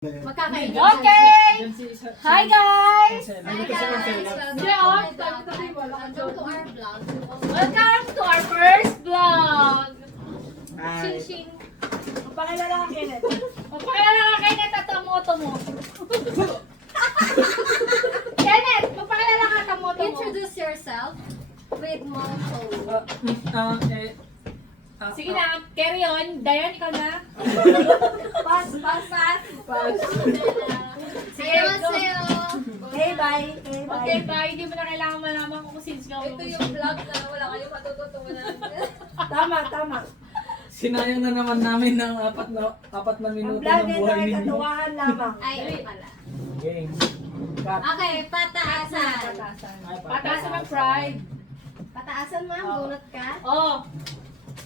Magkakain. Okay! Hi guys! Welcome to our vlog. Welcome to our first vlog! Hi. Sing-sing! Magpakilala ka, Kenneth. Magpakilala ka, Kenneth, at tamoto mo. Kenneth, magpakilala ka, tamoto mo. Introduce yourself with motto. Sige na, carry on. Dayan, ikaw na. Pass. Sige, Annyeonghaseyo. Okay, bye. Okay, bye. Hindi mo na kailangan malaman kung since ka. Ito yung vlog na wala kayong matututunan. Tama. Sinayang na naman namin ng apat na Ang minuto vlog ng nito buhay ay ninyo. katuwaan lamang. Ay, pala. Game. Cut. Okay, pataasan. Pataasan ng pride. Pataasan, ma'am. Oh. Bunot ka. Oh,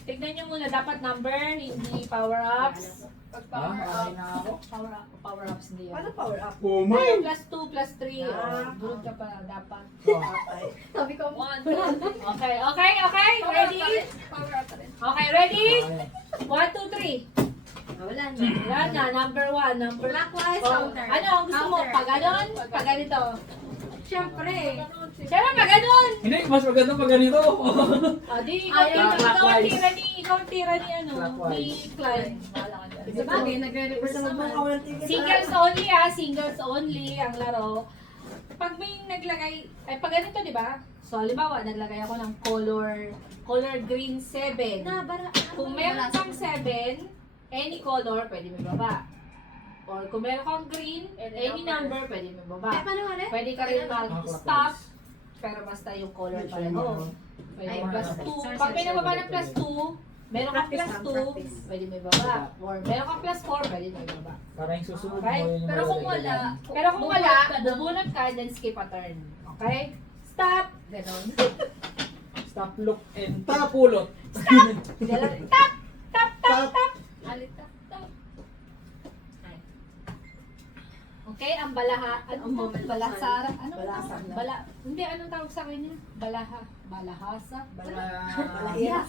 tignan nyo muna. Dapat number, hindi power-ups. Okay na ako. Power-ups, hindi Paano yan. power up? Ay, plus 2, plus 3. Ah. Bunod ka pala, dapat. Okay. Sabi ko, 1, 2, 3. Okay. Ready? Power up pa rin. Okay, ready? Okay. 1, 2, 3. Wala na. Wala na, number 1, number Clockwise, Oh, counter. ano ang gusto mo? Counter. Pag ganon? Pag ganito? Siyempre. Siyempre, pag ganon! Hindi, mas maganda pag ganito. Di, Ayaw, clockwise. ikaw ang tira ni ano, Clockwise. ni Clyde. Bahala ka dyan. Sabagay, nagre-reverse Basta naman. magbuka ng ticket. Singles only singles only ang laro. Pag may naglagay, ay pag ganito, di ba? So, halimbawa, naglagay ako ng color green 7. Nabara. Kung meron kang 7, any color, pwede may baba. Or kung meron kang green, any number, pwede may Ay, baba. paano ulit? Pwede ka rin mag-stop, pero basta yung color pa rin. Pwede Ay, plus wow. 2. Pag may nababa ng plus 2, meron kang plus Practice 2, lang, practice. pwede may baba. Or meron kang plus 4, pwede may baba. Para yung susunod Okay. mo yun. Pero kung wala, Pero kung wala, bubunot ka, then skip a turn. Okay? Stop! Ganon. Stop, look, and tapulot. Ganon. Tap! Alita. Ay. Okay, ang balaha. Ano balasara? Ano Balasa. Hindi, anong tawag sa kanya? Balahasa? Balahira.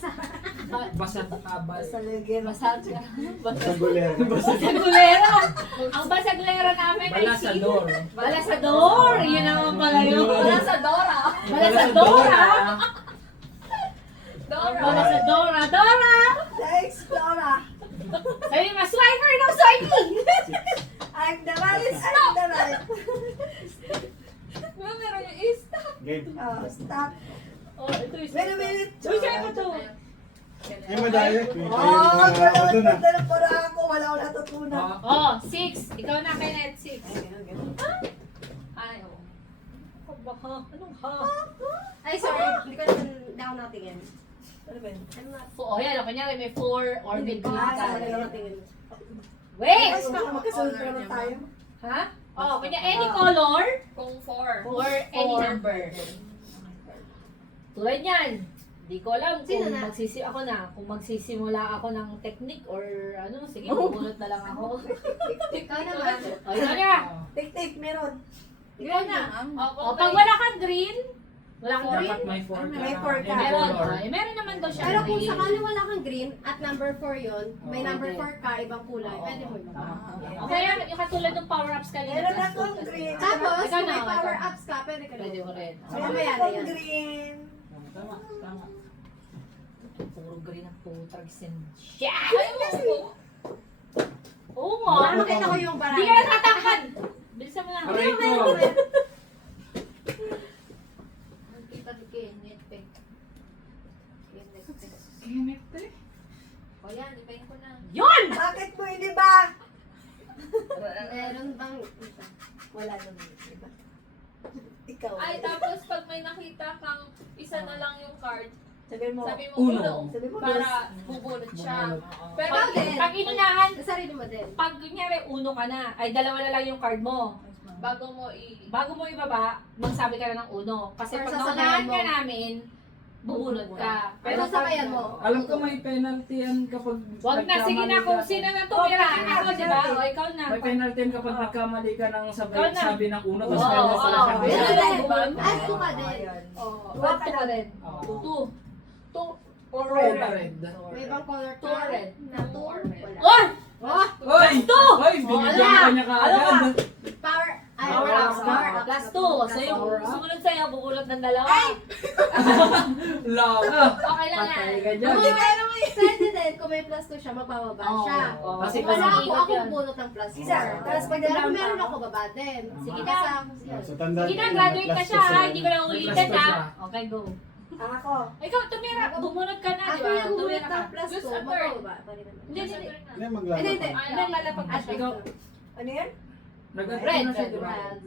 Basag, Basta legero. Basag. Basagulero. Basagulera. Ang basagulera namin ay Balasador. Balasador. Yun naman pala yun. Balasadora. Balasadora. Dora. Balasadora. Dora. Thanks, Flora. Sabi mo, swiper no swiping. I'm the right. I'm the right. Meron yung stop. Game. Oh, stop. Oh, ito is. Wait a minute. Uy, sa'yo ko to. Yung madaya. Oh, ganda na para ako. Wala ko natutunan. Oh, 6. Ikaw na kay Net 6. Ay, oo. Anong ha? Ay, sorry. Hindi ko naman daw natingin. Ano ba yun? I'm not. Oh, yan. Kunyari may 4 or may 3 Ah, ka. sorry, wala natingin. Wait! Ay, baka magkasunod pa naman tayo. Ha? Oh, kanya any color Kung 4. or any number. Tulad yan. Di ko alam Sino kung na? ako na. Kung magsisimula ako ng technique or ano, sige, bubunot na lang ako. Ikaw naman. O, ikaw na. Tik, meron. Ikaw na. O, pag wala kang green, wala kang green, Dapat may 4 ka. May four ka. Any meron. color. O, meron naman daw siya Pero kung green. sakali wala kang green at number 4 yun, may Oo, number okay. 4 ka, ibang kulay, pwede mo yun. O kaya, yung katulad ng power-ups kanina. Meron plus akong two, plus green. two. Tapos, Ikaw kung na, may ikaw. power-ups ka, pwede ka Pwede mo rin. Meron Mamaya na akong yan. green. Tama. Puro green ang putang sin. Shit! Ay, mo. Oo nga. Para makita ko yung barangay. Hindi ka natatakad. Bilisan mo lang. Aray ko. Kita ni Kenneth. O yan, ipayin ko na. Yun! Bakit mo hindi ba? Meron bang Wala naman. Diba? Ikaw. Ay, tapos pag may nakita kang isa na lang yung card, Sabi mo. sabi mo Uno. uno, Sabi mo para bubunot siya. Bubunot. Pero Ikaw din. Pag inunahan, sa sarili mo din? pag kunyari uno ka na, ay dalawa na lang yung card mo. bago mo i... Bago mo ibaba, magsabi ka na ng uno. Kasi Or pag sasabayan naunahan mo. ka namin, bubunod ka. Pero sabayan mo. Alam ko may penalty yan kapag Wag na, sige na kung sino na tumira. Okay, Ako, di ba? O, ikaw na. May penalty yan kapag nagkamali ka ng Ikaw na. sabi ng uno, tapos Oo, meron oo, pala oo. kang Meron isa. din. At two ka din. Oh, Tuwa ba't ka ka rin? Oo. Two or Red. red? May ibang color Two ka or red? na two or wala. Oh! Oh, Hoy! Hoy! Binigyan Wala. ka niya kaagad. power. Ay, Power power up. up. Power up. Plus 2. So yung Power up. sumunod sa'yo, bubulot ng dalawa. Laka. Okay lang Patay yan. ka dyan. Pwede din, kung may plus 2 siya, magbababa siya. Oo. Kasi Kung wala ako, ikot ako yan. bubunot ng plus 4. Isa. Tapos pag Kung nalampa meron ako, ako, baba din. Sige Kasi na. So, tandaan Sige na, niyo, graduate na plus siya two ha. sa- Hindi ko na ulitin Plus two ha. siya. Okay, go. ako. Ikaw, tumira. Bumunot ka na, di Ako ba? yung bubunot Tumira ka. ng plus Just 2, a third. magbababa pa rin naman. Hindi, hindi. Hindi, Hindi, maglalapag. hindi. Hindi, lalapag ka siya. Ikaw, Ano yan? nag-attend na siya, di ba? Red.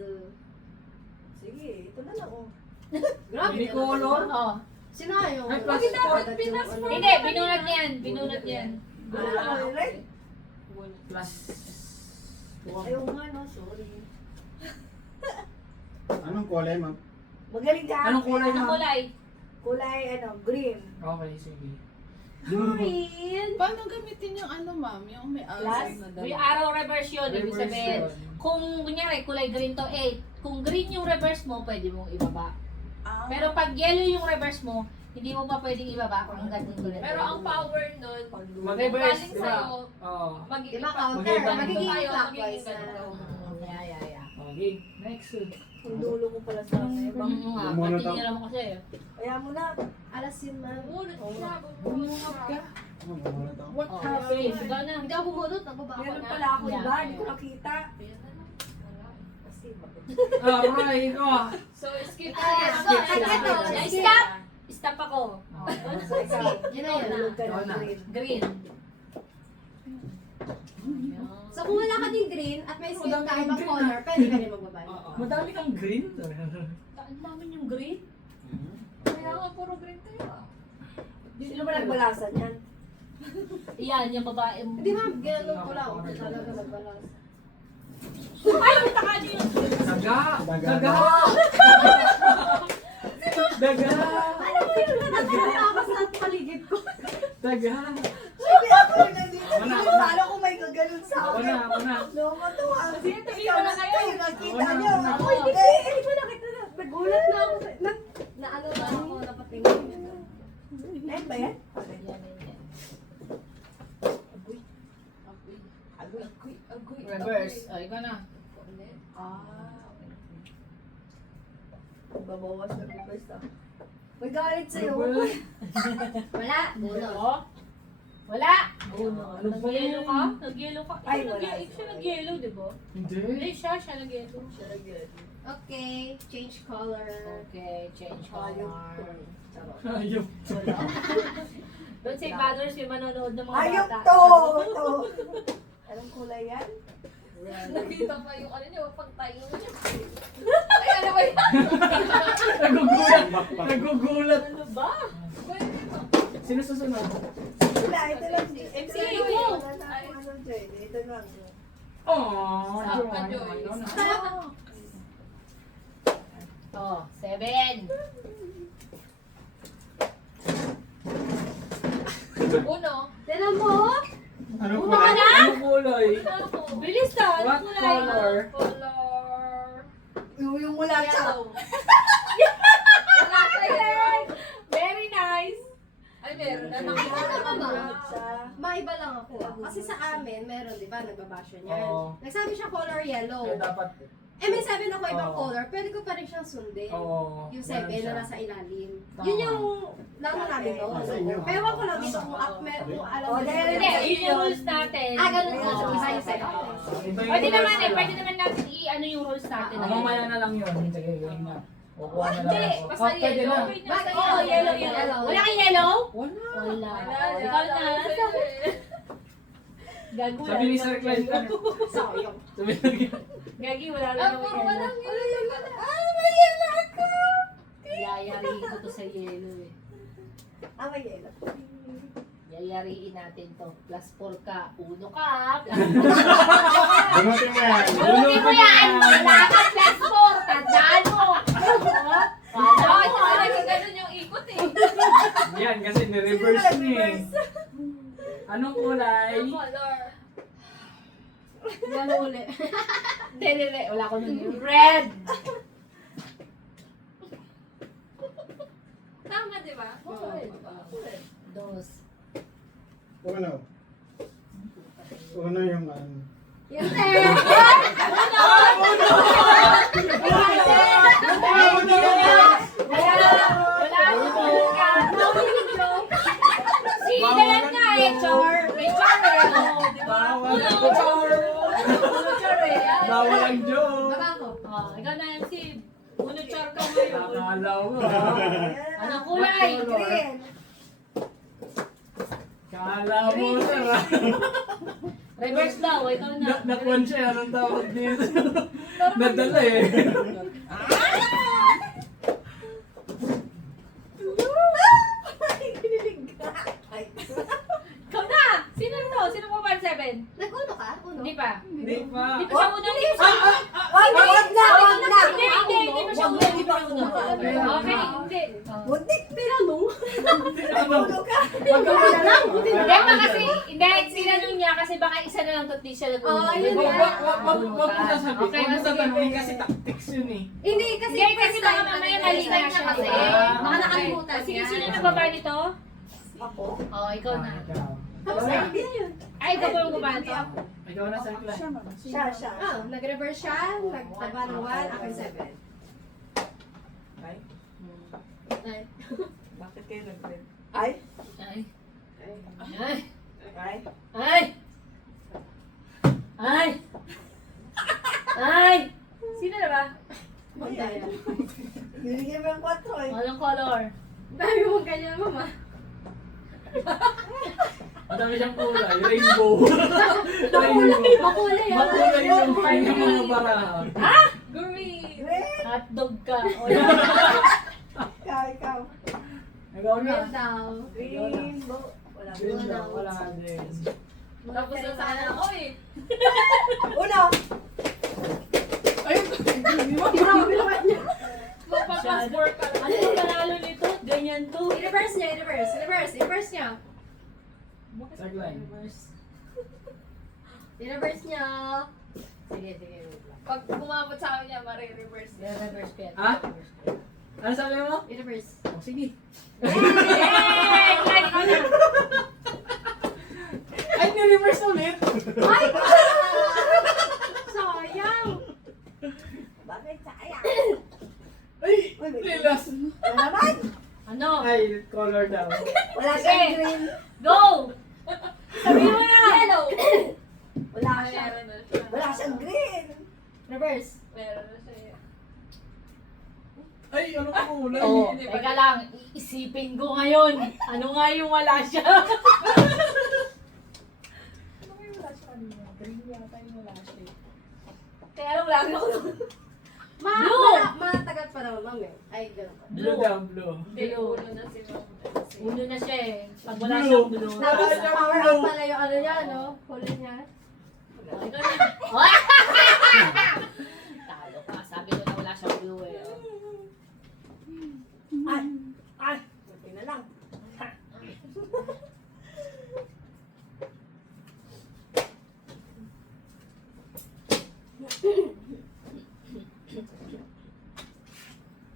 Sige, ito na lang oh. Grabe. Unicolor? Oo. Sino yung? Ay, Bakit plus dapat four. pinas mo? Hindi, binunot niyan. Binunot niyan. Ano red? Plus... Ayaw nga no, sorry. Anong kulay, ma'am? Magaling ka. Anong kulay Ang na? kulay. Kulay, green. Okay, sige. Green. Paano gamitin yung ano, ma'am? Yung may Plus, outside na may dalawa. arrow reverse yun. Ibig Reverse sabihin, yun. kung kunyari kulay green to 8, kung green yung reverse mo, pwede mong ibaba. Ah. Pero pag yellow yung reverse mo, hindi mo pa pwedeng ibaba kung hanggang dito. Pero ang power nun, Reverse, galing di ba? sa'yo, Oo. magiging Diba counter? Magiging Magiging tayo, clockwise magiging na. ganito. Yeah. Okay, next. Ang dulo ko pala sa akin. Oo nga, Bumunot patingin mo kasi. Kaya mo na. Alas yun, ma'am. Bumunot siya, Bumunot ka. Ano, bumunot ako? What Oh, happened? sige na. Hindi ako bumunot, nagbaba ako Meron na. pala ako iba, Yeah. hindi ko nakita. Ayan na lang. Wala. Kasi bakit? Alright, oh. So, skip Ah, na. so, ito, Stop! Stop ako. So, ikaw, Yun na yun. tulog ka Ikaw ng na. green. Green. So kung wala ka din green at may skill Madami ka yung ibang green, color, pwede ka rin magbaba. Madami kang green. Saan namin yung green? Kaya nga, puro green kayo ah. Sino ba nagbalasan yan? Yan, yung babae mo. Hindi ma'am, ganun ko lang. Talaga magbalas. Ay, punta ka dyan! Daga! Daga. Daga! Daga! Alam mo yun, nakakatakas sa paligid ko. Daga! Sabi ako yung nandito. Wala, Sino wala. paano kung may gaganon sa Ako akin? na, ako na. Nakakatuwa. Sige, tuloy Ikaw mo na na kayo. kayo. Nakita Ako na, niyo. ako na. Ako hindi. Hindi ko nakita na. Nagulat na ako. Na ano na ako, napatingin. Ayun ba yan? Yan, yan. Agoy. Reverse. O, ikaw na. Ah. Babawas na reverse ah. May galit sa'yo. Wala. Buno. O? Wala! Ano ba Nag-yellow ka? yan? Nag-yellow ka? Ay, Ikaw wala. siya nag-yellow, di ba? Hindi. Hindi, siya nag-yellow. Okay, change color. Okay, change Ayun. color. Ayop. Don't say fathers yung manonood ng mga Ayok bata. to! Ito. Anong kulay yan? Nakita pa yung ano niyo, pagtayo niya. Ay, ano ba yan? Nagugulat. Nagugulat. Ano ba? Sino susunod? Wala, ito lang. MC, Ito go! Wala na akong ano dyan. Ito lang. Oh, Stop ka, Joanne. Joyce. Oh, 7. Uno. Tinan mo? Anong Una ka kulay? na? Ano kulay? Ano? Bilis na! Ano What kulay? color? Color. Yung mula sa... Yellow. Wala kayo. Very nice! Ay, meron na. Nakita ka ba ba? Sa... Maiba lang ako. Kasi sa amin, meron, di ba, nagbabasyo niyan. Oo. Nagsabi siya color yellow. Kaya dapat... Eh, may 7 ako ibang Oo. color. Pwede ko pa rin siyang sundin. Oo. Yung ganun 7 siya. na nasa ilalim. Tama. Yun yung laro namin doon. Sa inyo. Pero ako lang dito kung up, kung alam Oh, mo. dahil Hindi, yun yung rules natin. Ah, ganun po. Oo. Isa yung 7. Iba yung Pwede naman rules eh, nila. pwede naman natin i-ano yung rules natin. Ah, mamaya na lang yun. Sige, yun na. Kukuha na lang Hindi, ako. basta Oh, pwede yellow. na. Basta Oo, yellow, yellow. Wala kang yellow? Wala. Wala. Wala, Oh, ikaw na. Gago. Sabi ni Sir Clyde ka. Sayang. Sabi ni Gagi, wala Ah, lang puro naman walang yellow. yellow. Ah, may yellow ako! Yayariin ko to sa yellow eh. Ah, may yellow. Yayariin natin to. Plus 4 ka. 1 ka. Bunutin mo yan. Bunutin mo yan! Wala ka plus 4! Tandaan mo! Bakit kasi nagkaganon yung ikot eh? Yan, kasi ni-reverse niya eh. Anong kulay? Ang color. Gano'n uli. Hindi. Wala ko nun. Red! Tama, di ba? Oo. Dos. Ano? Una yung ano. Yes, eh! Sinigalan nga eh, Char. May Char eh. Oh, di ba? Bawal ang Uno. Char. Uno Char eh. Bawal ang joke. Baba ko. Oh, ikaw na MC. Uno Char ka ngayon. Nakakalaw mo. Anong kulay? Green. Kala mo, sir. Reverse daw, ikaw na. Nakuan siya, anong tawag dito? Nadala eh. Ikaw na! Sino to? Sino po ba 7? Nag-uno ka? Uno? Hindi pa. Hindi pa. Hindi pa siya uno. Hindi pa siya Wag na, wag na. Hindi pa siya uno. Hindi pa uno. Okay, hindi. Buntik. Tinanong. Ano? Ulo ka. Wag ka na lang. Hindi pa kasi, hindi, sinanong niya kasi baka isa na lang to di siya nag-uno. Oh, yun Wag na. mo sasabihin. Okay, Wag mo sige. tatanungin kasi tactics yun eh. Hindi, kasi Hindi, kasi first baka time, mamaya ano, mali na first siya time kasi. Baka Ah, nakalimutan Sige, niya. sino nagbaba nito? Ako. Oh, ikaw na. Tapos na, hindi na yun. Ay, ikaw pa yung gumana to. Ikaw na sa class. Siya. Oh, nag-reverse siya, nagtaba ng 1, akin 7. Ay, Ay. bakit kayo nag-red? Ay. Ay. Ay. Ay. Ay. Ay. Ay. Ay. Sino na ba? Magdaya. Binigyan mo yung 4 eh. Anong color? Dami mong ganyan, mama. Ang dami siyang kulay. Rainbow. Rainbow. Makulay ah. Makulay yung kanyang mga barahan. Green. Red. Hotdog ka. O, Ikaw. Ikaw na. Red daw. Rainbow. Wala. Green daw. Wala ka din. Tapos na sana ako eh. Uno. Grabe naman niya. Magpa-passport ka ano yung panalo nito? Ganyan to. I-reverse niya, i-reverse. I-reverse niya. Tagline. I-reverse niya. Sige, sige. wait lang. Pag kumabot sa akin niya, marireverse niya. I-reverse ko yan. Ha? Ano sabi mo? I-reverse. Oh, sige. Yay! Ay, ikaw na. Ay, ni-reverse ulit. Ay! Sayang! Bakit sayang? Ay, lilas. Wala naman. Ano? Ay, color daw. Wala siyang green. Go! Sabi mo na! Yellow! Wala siyang. Meron na siya. Wala siyang green. Reverse. Meron na siya. Ay, ano ka kulay? Oh, teka lang. Iisipin ko ngayon. Ano nga yung wala siya? Ano yung wala siya kanina? Green yata yung wala siya. Kaya anong lagi ako nun? Blue! Matagal pa naman, mami. Ay, gano'n pa. Blue daw, blue. Hindi, ulo na si Ma'am. Uno na siya eh. Pag wala Blue. siyang blue. Wala Tapos, siyang power blue. up pala yung ano niya, no? Huli niya. Oh, ikaw na. Oh! Talo ka. Sabi ko na wala siyang blue eh. Ay. Ay. Buti na lang.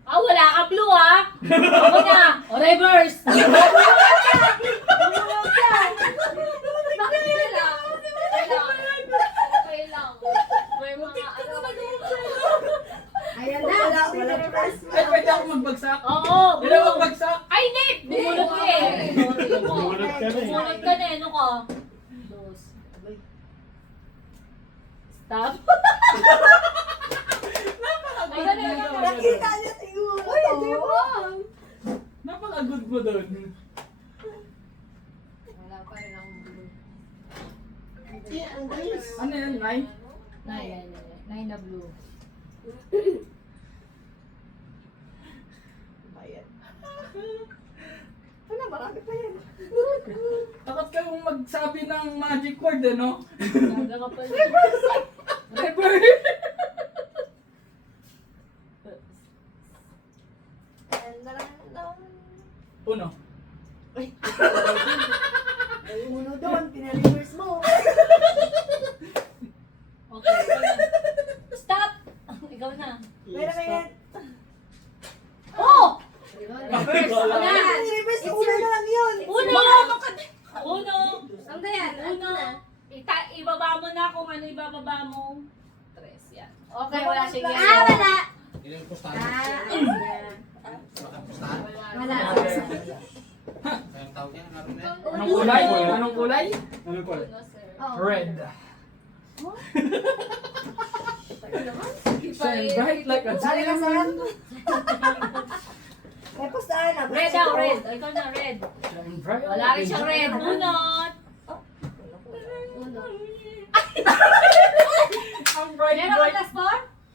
Ah, wala ka blue ah! Ako na! O, reverse! Bakit nila? Okay lang. May mga ano ka dito. Ayan na! Wala reverse. Ay, pwede ako magbagsak. Oo! Pwede ako magbagsak. Ay, hindi! Bumulot ka eh! Bumulot ka na eh. Bumulot ka na eh. Ano ka? Dos. Stop. Ay, ganun, ganun. Nakita niya siguro. Uy, di ba? Napaka-good mo doon. Wala pa rin akong blue. Ano yan, Nay? Nine na blue. Ayan. Ano, marami pa yan. Takot ka kung magsabi ng magic word, eh, no? Gaga ka pala. Reverse! Uno. Ay, uno doon, pinareverse mo. Okay. Stop! Ikaw na. Meron na yan. Oh! Di ba? Wala. Pinareverse, una na lang yun. Uno! Uno! Ang dayan, ano Uno! na? Ibaba Okay, wala siyang yellow. Ah, wala. Ilang pustahan? Wala. Kaya tawag yan, naroon na. Anong kulay? Anong kulay? Ano ko? Oh. Red. Shine bright like a Dali ka, sir. diamond. May pustahan na. Red daw, red. O, ikaw na, red. Shine bright Wala rin siyang red. Bunot. Ang bright, Meron ka bright. plus 4?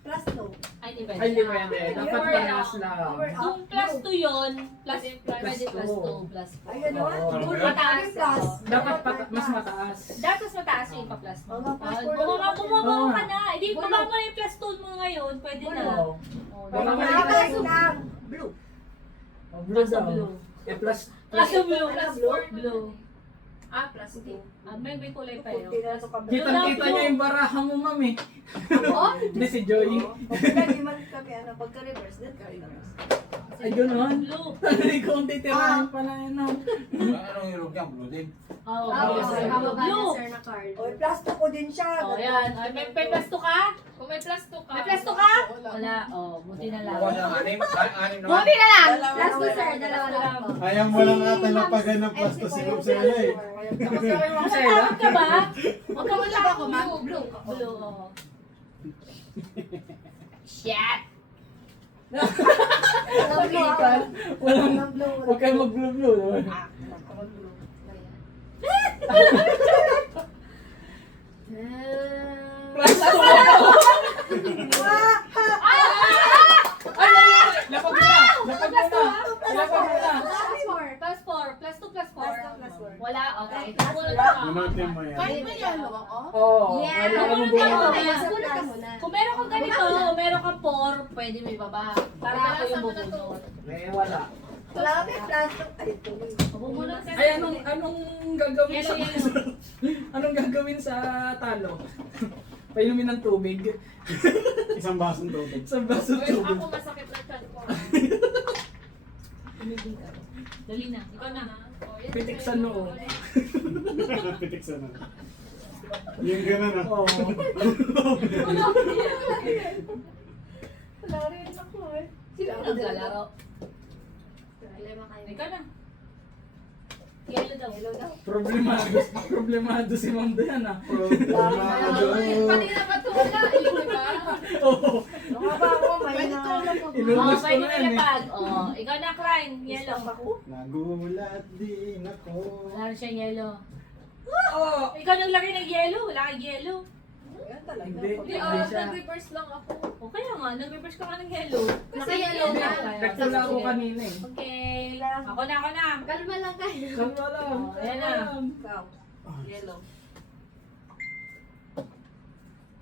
Plus 2. Ay, di pwede. Ay, hindi pwede. Dapat parehas lang. Kung plus 2 yun, plus pwede two. plus 2, plus 4. Ay, gano'n? Oo. Mataas. Plus. Dapat mas mataas. Dapat mataas yung ipa-plus mo. Oo, plus four Bumaba Oo. ka na. Hindi, bumaba mo na yung plus 2 mo ngayon. Pwede na. Oo. Oh, Wala diba? ka Plus na. lang. Blue. Oh, blue Kaso daw. blue. Eh, plus. Kaso blue. Plus Blue. 4. Blue. Ah, plus 2. May kulay pa yun. Kunti na ito kami. Kitang-kita niya yung baraha mo, mami. Hindi si Joey. Pag di man kami, ano, pagka-reverse, then ka-reverse. Ay, gano'n. Blue. Hindi ko titirahin pala yun. No? Anong hero niya? Blue din. Oh, Oo, blue. kababa niya, Blue. sir, na card. O, plus 2 ko din siya. Oh, yan. Ay, may plus 2 ka? Kung may plus 2 ka. May plus 2 ka? Wala. Oh, buti na lang. Buwan ng anim. Anim naman. Buti na lang. Plus 2, sir. Dalawa lang po. Ayaw mo lang ata na paghanap basta si Ma'am Sela eh. Kamusta kayo, Ma'am Sela? Tawag ka ba? Huwag ka wala ako, ma'am. Blue. Blue. Oo. Shit! Walang blue, ah. Walang, Walang blue. huwag kayo mag-blue-blue. no? Plus 2 ako. Ay, lapag mo na. Lapag mo na. Lapag mo na. Plus 4. Plus 2 plus 4. Plus four. Wala. Okay. Bunutin mo yan. Kahit may yellow ako. Oo. Yeah. Wala ka Bunot mong ka bunot. muna. Bunot ka muna. Kung meron kang ganito, o meron kang 4, pwede may baba. Para ako yung bubunot. Eh, wala. Wala kami plus 2. Ay, ito. Bubunot ka. Ay, anong gagawin sa Yellow, yellow. anong gagawin sa talo? Painumin ng tubig. Isang basong tubig. Sa baso Wait, tubig. ako masakit na chan ko. Dali na. Ikaw na. Oh, yan. Pitik sa noo. Pitik sa na. Yung gano'n ah. Oo. Wala rin ako eh. Sino ang naglalaro? Problema kayo. Ikaw na. Yellow daw. Hello daw. Problemado si Ma'am Dayan ah. Kanina pa ito wala. Yun, di ba? Oo. Mga ba ako, may na. Oh, Inubos ko pwede na na yan eh. lapag. Oh, ikaw na, Klein. Yellow. Nagulat din ako. Wala rin siyang yellow. Oo. Ikaw naglagay ng yellow. Wala kang yellow. Yan talaga. Hindi. Hindi, Hindi siya. nag-reverse lang ako. O kaya nga, nag-reverse ka nga ng yellow. Naka-yellow Hindi. na. Nagtula ako kanina eh. Okay. Ako na. Kalma lang kayo. Kalma lang. Oh, ayan na. Ikaw. Yellow.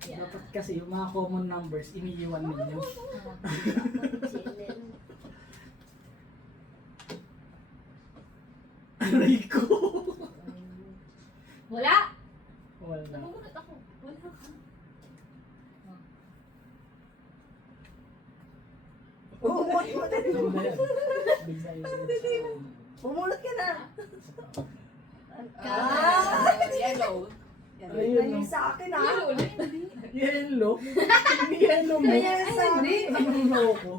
Yeah. Dapat kasi yung mga common numbers, iniiwan ninyo. Aray ko. Wala. Wala. Nabumunot ako. Wala ka. Bumulot mo na. Ma'am Dayan. Bigla yun. Bumulot ka na. Yellow. Ayun, Ayun no. sa akin ah. Yellow ulit. Yellow? Hindi yellow mo. Kaya sa akin. Anong loko?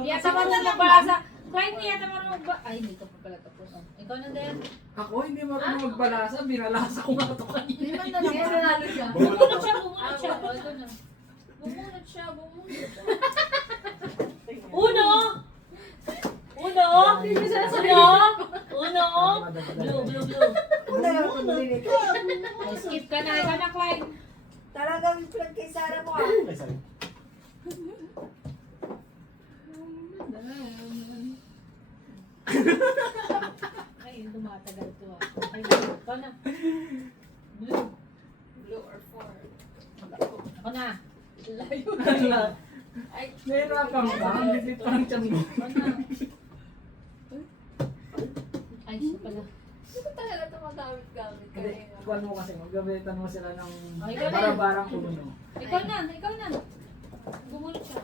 Yata marunong magbasa. Klein, yata marunong magbasa. Ay, hindi ka pa pala tapos. Oh. Ikaw na din. Ako hindi marunong magbalasa. Binalasa ko nga ito kanina. Hindi man na lang. Kaya nanalo siya. Bumunot siya. Bumunot siya. Ah, ito na. Bumunot siya, bumunot. Uno! Uno! Uno! Blue, blue, blue. Una lang ako nililit. Ay, skip ka na. Ikaw na, Klein. Talagang plan kay Sarah mo ah. Ay, sorry. Ay, dumatagal to ah. Ay, ikaw na. Blue. Blue or 4. Ako na. Layo. Ala. Ay, Nahirapan ka. Ang lilit pa ng tiyan mo. Ako na. Ay, siya pala. hindi ko talaga ito magamit-gamit Hindi, kanina. kuwan mo kasi. Maggabitan mo sila ng Oh, ikaw na. barabarang uno. Ikaw na. Ikaw na. Bumunot siya.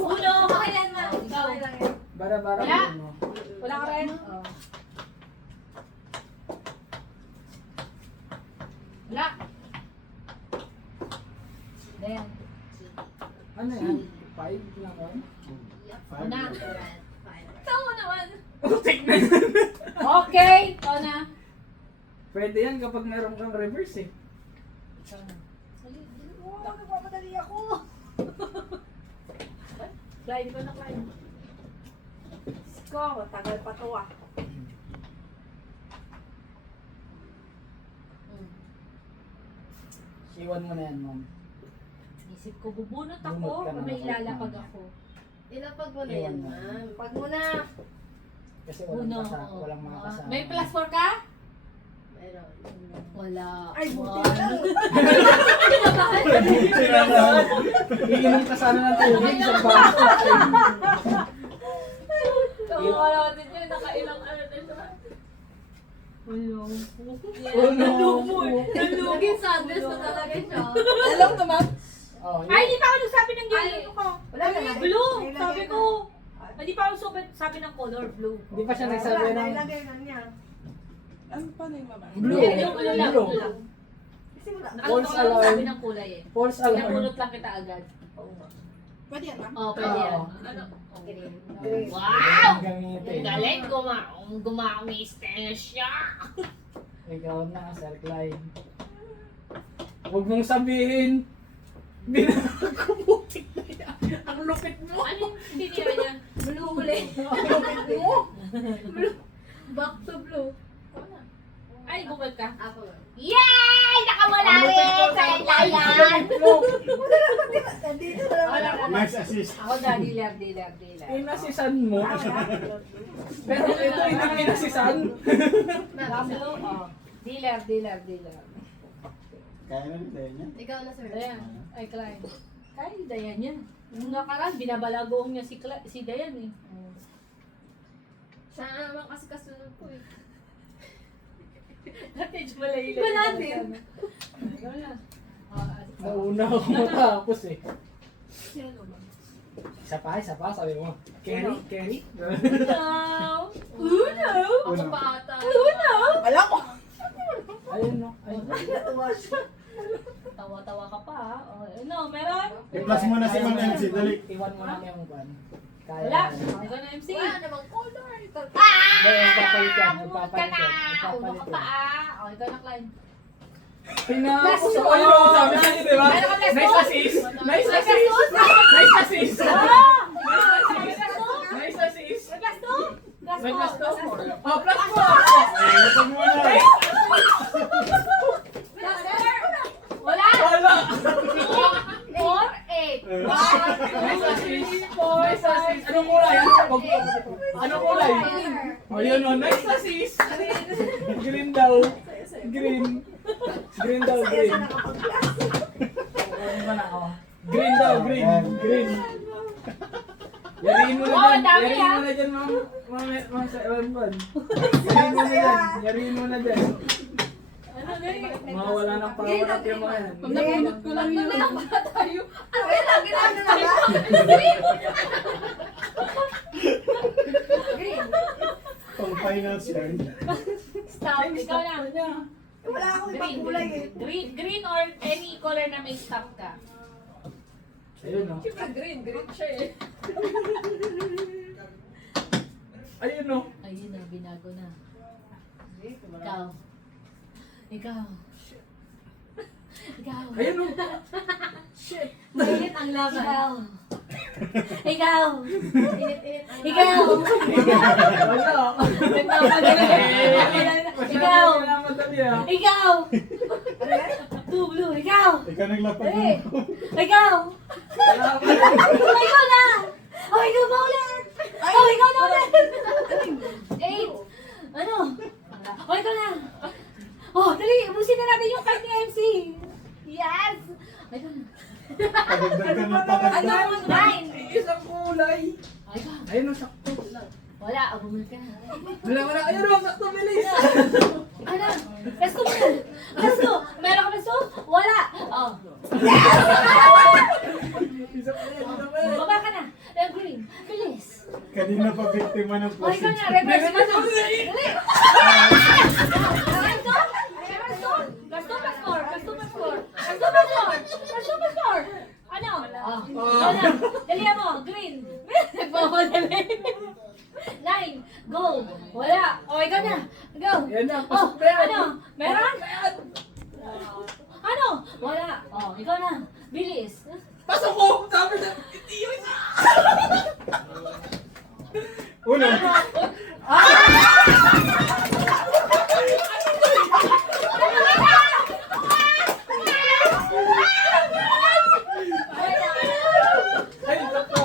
Uno! Okay lang na. Ikaw. Okay lang yan. Barabarang Wala. uno. Wala ka rin? Oh. Wala. Dayan. Ano yan? 5 lang yan? Una. Tama naman. Putik na yan. Okay, ikaw na. Pwede yan kapag meron kang reverse eh. Ikaw na. Oh, nagmamadali ako. Clyde, ikaw na, Clyde. Ko, tagal pa to ah. Iwan mo na yan, ma'am. Isip ko, bubunot Bunot ako ka na o may ng ilalapag mama. ako. Ilapag mo na Iwan yan, mo. ma'am. Pag mo na. Kasi Uno. walang mga kasama. May plus 4 ka? Meron. Wala. Ay, buti One. lang. Iinom ka sana ng tubig sa baso. Kawawa din yun. Nakailang ano na siya. Nalugin sa address na talaga siya. Alam naman. Oh, Ay, hindi pa ako nagsabi ng yellow ko. Wala na. Blue, Nilagay sabi na. ko. Hindi pa ako sabi ng color, blue. Hindi pa siya Wala, nagsabi ng nailagay na niya. blue. Yung blue lang, Blue. blue lang. Kasi wala. Nakalimutan ko lang alarm. sabi ng kulay eh. False alarm. Pinapulot lang kita agad. Pwede yan, ma'am? Oo, pwede yan. Ano? Green. Wow! Gamitin. Galing, gumamis siya. Ikaw na, Sir Clyde. Huwag mong sabihin. Binakabutik na yan. Ang lupit mo. Ano yung tinira niya? Blue ulit. Ang lupit mo. Back to blue. Ay, bukod ka. Ako na. Yay! Nakawala Ang lupit mo. Sa Ang layan! lupit mo. Nandito na naman. Nice assist. Ako na, dilar. Inasisan mo. Ah, wala. Pero ito yung inasisan. Blue, oh. Dilar. Kaya na rin tayo niya. Ikaw na, sir. Dayan. Ay, Clyde. Kaya ni Dayan yan. Nung nakaraan, binabalagoong niya si Dayan eh. Siya na naman kasi kasunod ko eh. Natin, malayo Iba natin. Ikaw na. Nauna ako matapos eh. Sino ba? Isa pa, sabi mo. Carry. Uno! Ako pa ata. Alam ko. Ayun no. Ayun. Natuwa siya. Tawa-tawa ka pa ha. Oh, ano, meron? I-plus mo na si Ma'am MC, dali. Iwan mo na yung ban. Kaya Wala. na. Ikaw na MC. Wala namang color. Hindi, magpapalit yan. Bumot ka na! Uno ka pa ah! O, ikaw na, Clyde. Pinapos ako yung sabi sa inyo, di ba? Meron ka plus Nice two? assist! Nice May assist! plus two? Nice assist! Ah! May plus two? Nice assist! May plus two? Plus May four. plus two? Plus two. Oh, plus 4! Ilapag mo na. Plus four. Wala! Wala! 4, 8. Nice assist! Nice assist! Anong kulay? Anong kulay? Oh, yun o. Nice assist! Green daw. Green. Green daw, Saya green. sa nakapag-class. Ano ba na ako? Green daw, green. Green. Yariin mo na Wow, dyan. ang dami, Yariin mo ah. na dyan, ma'am sa ewan ban. Yariin mo na dyan. Yariin mo na dyan. Ano na yun? Mawala ng power up yung mga yan. Napunot ko lang yun. Tayo. Ano yan? Lagi na ano na ba? Green. Pang finals yan. Stop. Ikaw na. Wala akong ibang Green, kulay eh. green or any color na may stop ka. Ayun o. Siyempre green siya eh. Ayun o. Ayun na, binago na. Ikaw. Ikaw. Ayun o. Mainit ang laban. Ikaw. Init-init ang Ikaw. Wala. Nagpapadali. Ikaw. Madali ah. Ikaw. Ano yan? Two blue. Ikaw. Ikaw naglapag mo. Ikaw. Oh, ikaw na. Oh, ikaw na ulit. Oh, ikaw na ulit. 8. Ano? Oh, ikaw na. Oh, dali. Ubusin na natin yung card ni MC. Yes. Ikaw na. Padagdag ka ng padagdag. 9. Isang kulay. Oh, ikaw. Ayun o, sakto. Wala. Oh, bumili ka na. Wala. Ayun o, sakto bilis. Ano? Presto mo na. Presto. Meron ka presto? Wala. Oh. Isa pa yan, isa pa yan. Baba ka na. Green. Bilis. Kanina pa biktima ng Oh, ikaw plastic. na. Reverse mo na. Dali. Presto? Presto? Presto, plus 4. Presto, plus 4. Presto, plus 4. Presto, plus 4. Ikaw na. Dalihan mo. Green. Nagmamadali. 9. Go. Wala. O, ikaw na. Go. Yan na, Oh, pasok na yan. ano? Meron? Ano? Wala. Oh, ikaw na. Bilis. Pasok ko! Sabi na, hindi yun. Uno. Ay, sakto.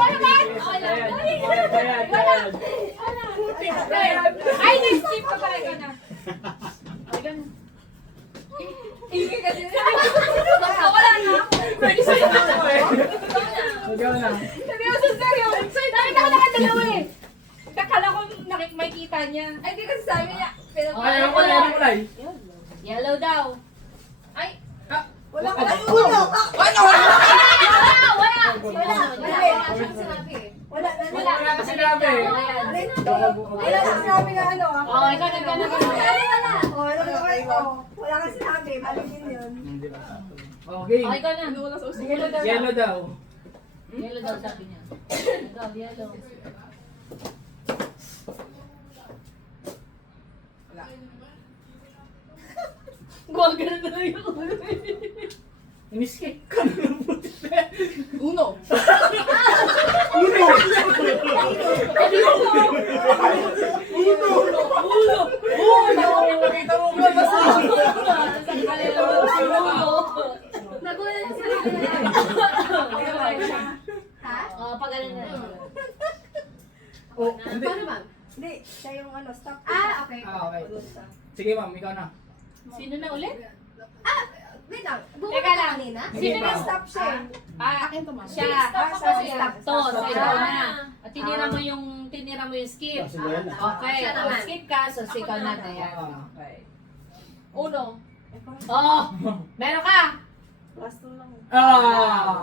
Ayan. Ay, nag-skip ka pala. Ikaw na. O, ikaw na. Ingay kasi. Wala na. Pwede sa'yo na. Ikaw na. Seryoso, seryoso. Nakita ko nakadalawa eh. Akala ko makikita niya. Ay, di kasi sabi niya. Pero Ay, ano kulay? Ano kulay? Yellow daw. Ay, Wala ka lang ulo. Wala! Wala! wala siyang sinabi. Wala na. Wala. Wala ka sinabi. Wala ka sinabi na ano. Oh, ikaw na, ikaw na, ikaw na. Oh, ano naman ito? Wala ka sinabi. Mali din yun. Okay. Oh, ikaw na. Yellow daw. Yellow daw. Yellow daw sabi niya. Ikaw, yellow. Huwag ka na talaga yung ulo eh. Iniskip ka na ng puti. Uno. Nakita mo ba? Nagulat sila. Ha? Oh, pag ano na. Oh, hindi. Paano ba? Hindi, siya yung ano, stop. Ah, okay. Ah, okay. Sige ma'am, ikaw na. Sino na ulit? Ah, wait lang. Bumalik Teka ka lang. kanina? Sino na Stop siya. Ah, Akin to, ma'am. siya. Ah, sorry. Stop to. So, Ah. ikaw na. At tinira mo yung skip. Okay. Siya naman. Skip ka, so ikaw na. Ayan. Ah. Okay. Uno. Oh, meron ka. Plus 2 lang. Ah!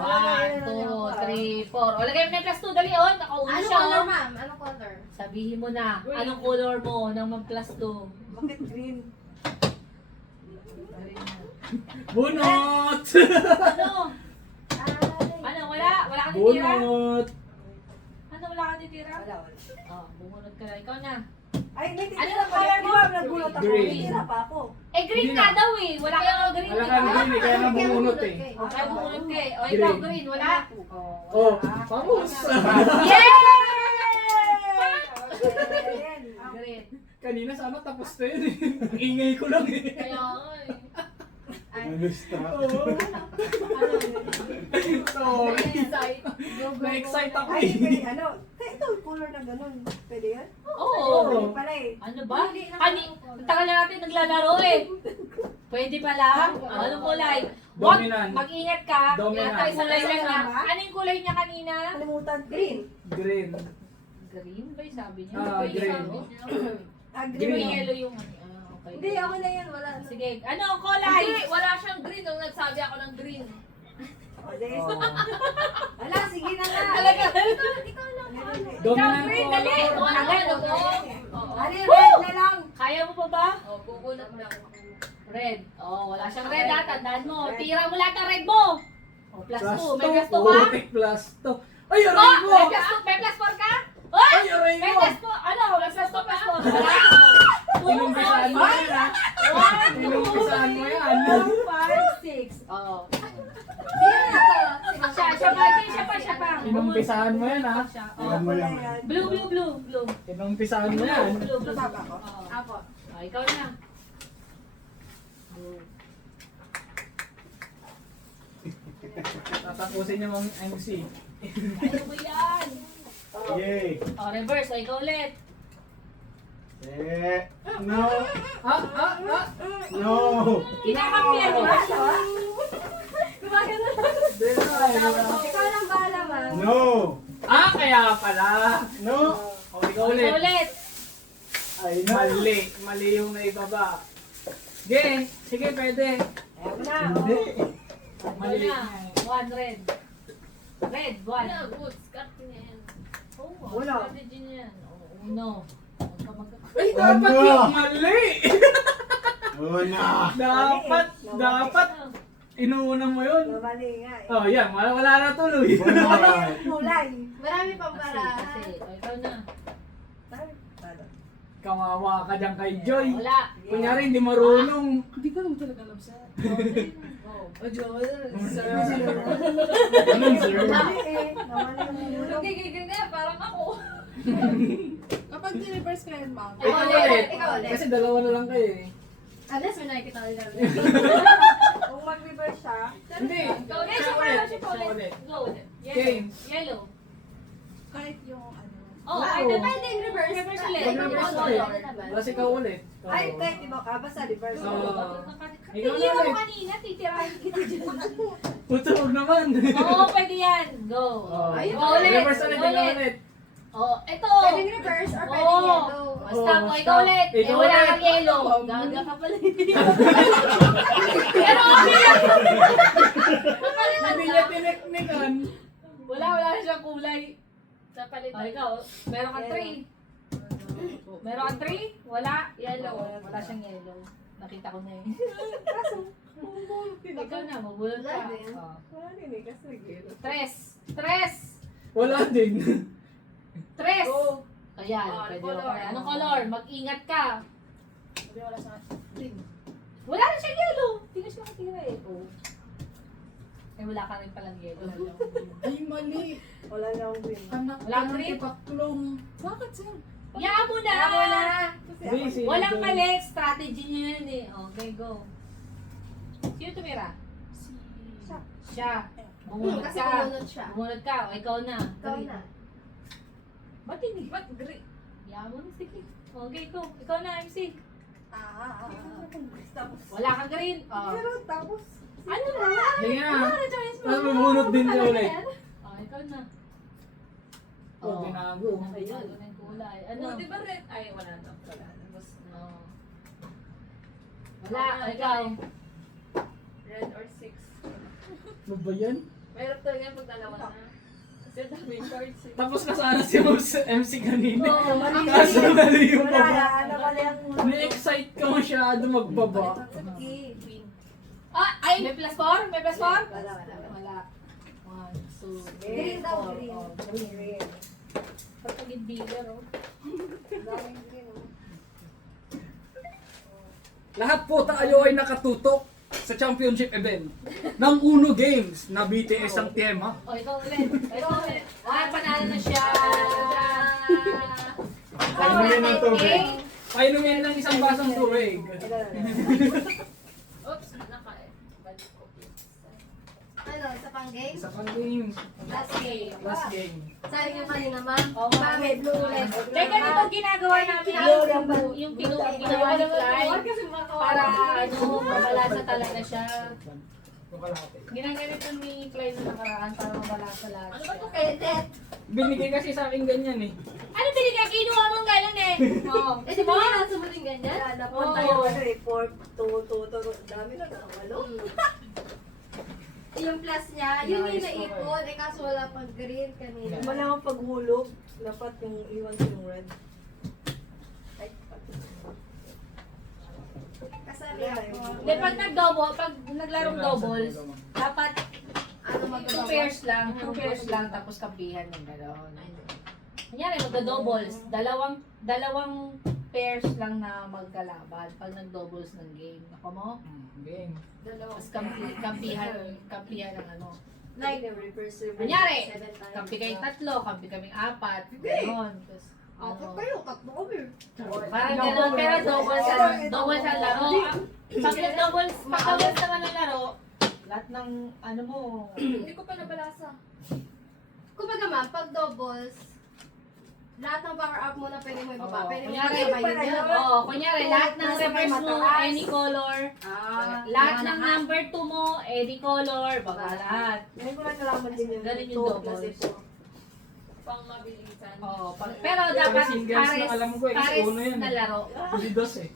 1, 2, 3, 4. O, lagay mo na yung plus 2. Dali, oh. Nakauna Anong siya, color, oh. ma'am? Anong color? Sabihin mo na. Anong color mo nang mag-plus 2? Bakit green? Bunot! Ano? Ano? Wala? Wala kang titira? Bunot! Ano? Wala kang titira? Wala. Oh, bumunod ka na. Ikaw na. Ay, may Ano titira ang pa color rin. Di mo? ba nagulat ako? Green. May titira pa ako. Eh, green Hindi ka na. daw eh. Wala kang green. Wala di kang ba? green eh, kaya nga bumunot eh. O, kaya bumunod ka eh. O, ikaw Green. green. Wala. Oh, pamos! Yay! Ayan. Green. Kanina sana tapos na yun eh. Ang ingay ko lang eh. Kaya nga eh. Nag-distract. Oo. Sorry. Inside. Na-excite ako Ay, may eh. ano. Ito, color na ganun. Pwede yan? Oo. Pwede pala eh. Ano ba? Tagal na natin naglalaro eh. Pwede pala. Anong kulay? Wag, Dominant. mag-ingat ka. Dominant. Ingat ka, kulay lang ha. Ano yung kulay niya kanina? Kalimutan. Green. Green. Green ba yung sabi niya? Ah, Ano ba yung green. sabi? Ah, Yung green. yellow yung okay. Hindi, ako na yan. Wala na. Sige, ano ang kulay? Hindi, wala siyang green nung nagsabi ako ng green. O, dahil. Oh. Wala, sige na nga. Talaga. Ikaw lang. Dominant green, color. dali. Agad, oo. Ano yung red na lang? Kaya mo pa ba? Oh, kukulat lang. Red. Oh, wala siyang red ha. Tandaan mo. Tira mo lahat ng red mo. Oh, plus 2. May plus 2 Oh, ka? may plus 2. Ay, Oh, aray mo! may plus 4 ka? Oh! Ay, aray May mo! plus 4. Ano? May plus 2 plus 4. Wala. Inumpisahan mo yan ha. 1, 2, Inumpisahan mo yan. 5, 6. Oh. Sino na to? Siya pa. Inumpisahan mo yan ha. Siya. Ayan Oh. mo yan. Ayan. Blue. Inumpisahan mo yan. Blue. Baba ko. Oo. Apo. Oh, ikaw na. Tatapusin niyo ang MC. Ano ba yan? Yay! Oh, reverse. Oh, ikaw ulit. No! No! Kinakampir mo ba siya? Ikaw lang bahala, ma'am. No! Kaya pala. No! O, ikaw Ikaw ulit. ulit. Ay, no! Mali yung naibaba. Sige, sige, pwede. Ayan mo na. Hindi! Mali na. 1 red. Red, 1. Wala, good. Cut niya yan. Oh, Uno. strategy niya yan. Oh, uno. Huwag ka Ay, Ano? dapat yung mali. Oh, na! dapat inuuna mo yun. Mali nga eh. Oh, yan. Wala na tuloy. Mali yung kulay. Marami pang para. Kasi, o, ikaw na. Kawawa ka dyan kay Joy. Wala. Kunyari, hindi marunong. Hindi ko naman talaga alam sa. O, Joel. Sir. Ganun, sir. Mali eh. Mali yung ulo. Nagigigil na, parang ako. Kapag ni-reverse ko yan, ma'am. Ikaw ulit, ulit. ikaw ulit. Kasi dalawa na lang kayo eh. Unless may nakikita ko nila. Kung mag-reverse siya, Hindi. Go, Siya siya ulit. ulit. Siya ulit. Go. Game. Yellow. Kahit yung ano. Oh, Wow. ay, Pwede yung reverse. Reverse ulit. Mag-reverse ulit. Tapos ikaw ulit. ay, kahit iba ka, basta reverse. Oo. Ikaw Tingin na mo ulit. kanina, titirahin kita dyan. Puto, huwag naman. Oo, pwede yan. Go. Oh. Ayun. Go ulit. Reverse ulit. Ikaw ulit. Oh, ito. Pwede reverse or pwede Oo. yellow. Oh, stop. Oh, Oh, ikaw stop. ulit. Eh, Ikaw wala ulit. kang yellow. Gaga ka pala. Pero okay lang. Napalitan Hindi na. niya tineknikan. Wala na siyang kulay. Napalitan. Oh, ikaw. Meron kang 3. Meron kang 3? Wala. Yellow. Wala siyang yellow. Nakita ko na eh. Ikaw na, mabulol ka. Wala din. Oh. Wala din eh, kasi nag-yellow. Tres. Tres. Wala din. Tres. Go. Ayan, Oh, pwede color. mo. Anong color? Mag-ingat ka. Hindi wala sa akin. Wala na siyang yellow. Hindi na siya makatira eh. Oh. Eh, wala ka rin palang yellow. Ay, mali. Wala na akong green. Anak Wala ka ng green? tipaklong. Bakit sir? Yaan mo na! Wala. Busy. Walang mali. Strategy niyo yun eh. Okay, go. Sino tumira? Siya. Bumunod Kasi ka. bumunod siya. Bumunod ka. O, ikaw na. Ikaw na. Ba't hindi? Ba't green? Yaan mo na. Sige. Okay, go. Ikaw na, MC. Tapos, Wala kang green. Oh. pero tapos, Ano na? Sige na. Ano na, choice mo? Tapos bumunot din siya ulit. Oh, ikaw na. Oh, binago. Ayun, ano yung kulay? Ano? Oh, di ba red? Ay, wala na. Wala na. Oh. Wala, ikaw. Red or 6. Ano ba yan? Mayroon talaga pag dalawa na. Kasi daming cards eh. Tapos na sana si MC kanina. Oo, mali. Kaso mali yung wala na, baba. ano pala yung ulo. Na-excite ka masyado magbaba. Queen. Ah, ay! May plus 4? May plus 4? Wala, wala. Wala. 1, 2, Green daw, 4. green. Oh, green. Ba't pagid bigger, oh? Daming green, oh. Lahat po tayo ay nakatutok sa championship event ng Uno Games na BTS ang tema. Oh, ikaw ulit. Ikaw ulit. Ay, panalo na siya. Painumin ng tubig. Painumin ng isang basong tubig. Oops, naka eh. Balik ko. Ano, sa pang game? Isa pang game. Last game. Last game. Sayang yung kanina, ma'am. Oo. May blue ulit. Kaya ganito ginagawa namin yung ginawa ni Clyde Kasi makawa. para ano, mabalasa talaga siya. Yung kalahati. Ginaganito ni Clyde na nakaraan para mabalasa lahat. Ano ba ito? Edit. Binigay kasi sa akin ganyan eh. Ano binigay? Kinuha mong ganun eh. Oo. Eh, di ba nga sumuling ganyan? Wala, napunta yung ano eh, 4, 2, dami na, nakawalo. Yung plus niya, yun yung naipon. Eh, kaso wala pang green kanina. Wala akong paghulog, dapat yung iwan ko yung red. Ay, Kasari ako. Hindi, pag pag naglarong doubles, dapat Ano 2 magagawa? pairs lang, tapos kampihan yung gano'n. Kunyari, magda-doubles, dalawang pairs lang na magkalaban pag nag-doubles ng game. Ako mo? Game. Tapos kampihan ng ano. Like, reverse. Kunyari, 7 times. kampi kayong 3, kampi kaming 4, gano'n. Tapos, Ako ano, kayo, tatlo kami. parang gano'n, pero doubles ang laro. Pag nag-doubles naman ang laro, lahat ng ano mo, Hindi ko pa nabalasa. Kumbaga ma'am, pag doubles, lahat ng power up mo na pwede mo ibaba. Oo, Pwede mo kunyari, sabayin yun. Oo, kunyari, lahat ng Sabay reverse mo, mataas. any color. Lahat ng number 2 mo, any color, baka lahat. Ngayon ko lang nalaman din yung Ganun yung 2 doubles. plus ito. Pang mabilisan. Oo, pero dapat singles na pares, alam ko eh, kasi uno yan na eh. laro. Hindi dos eh.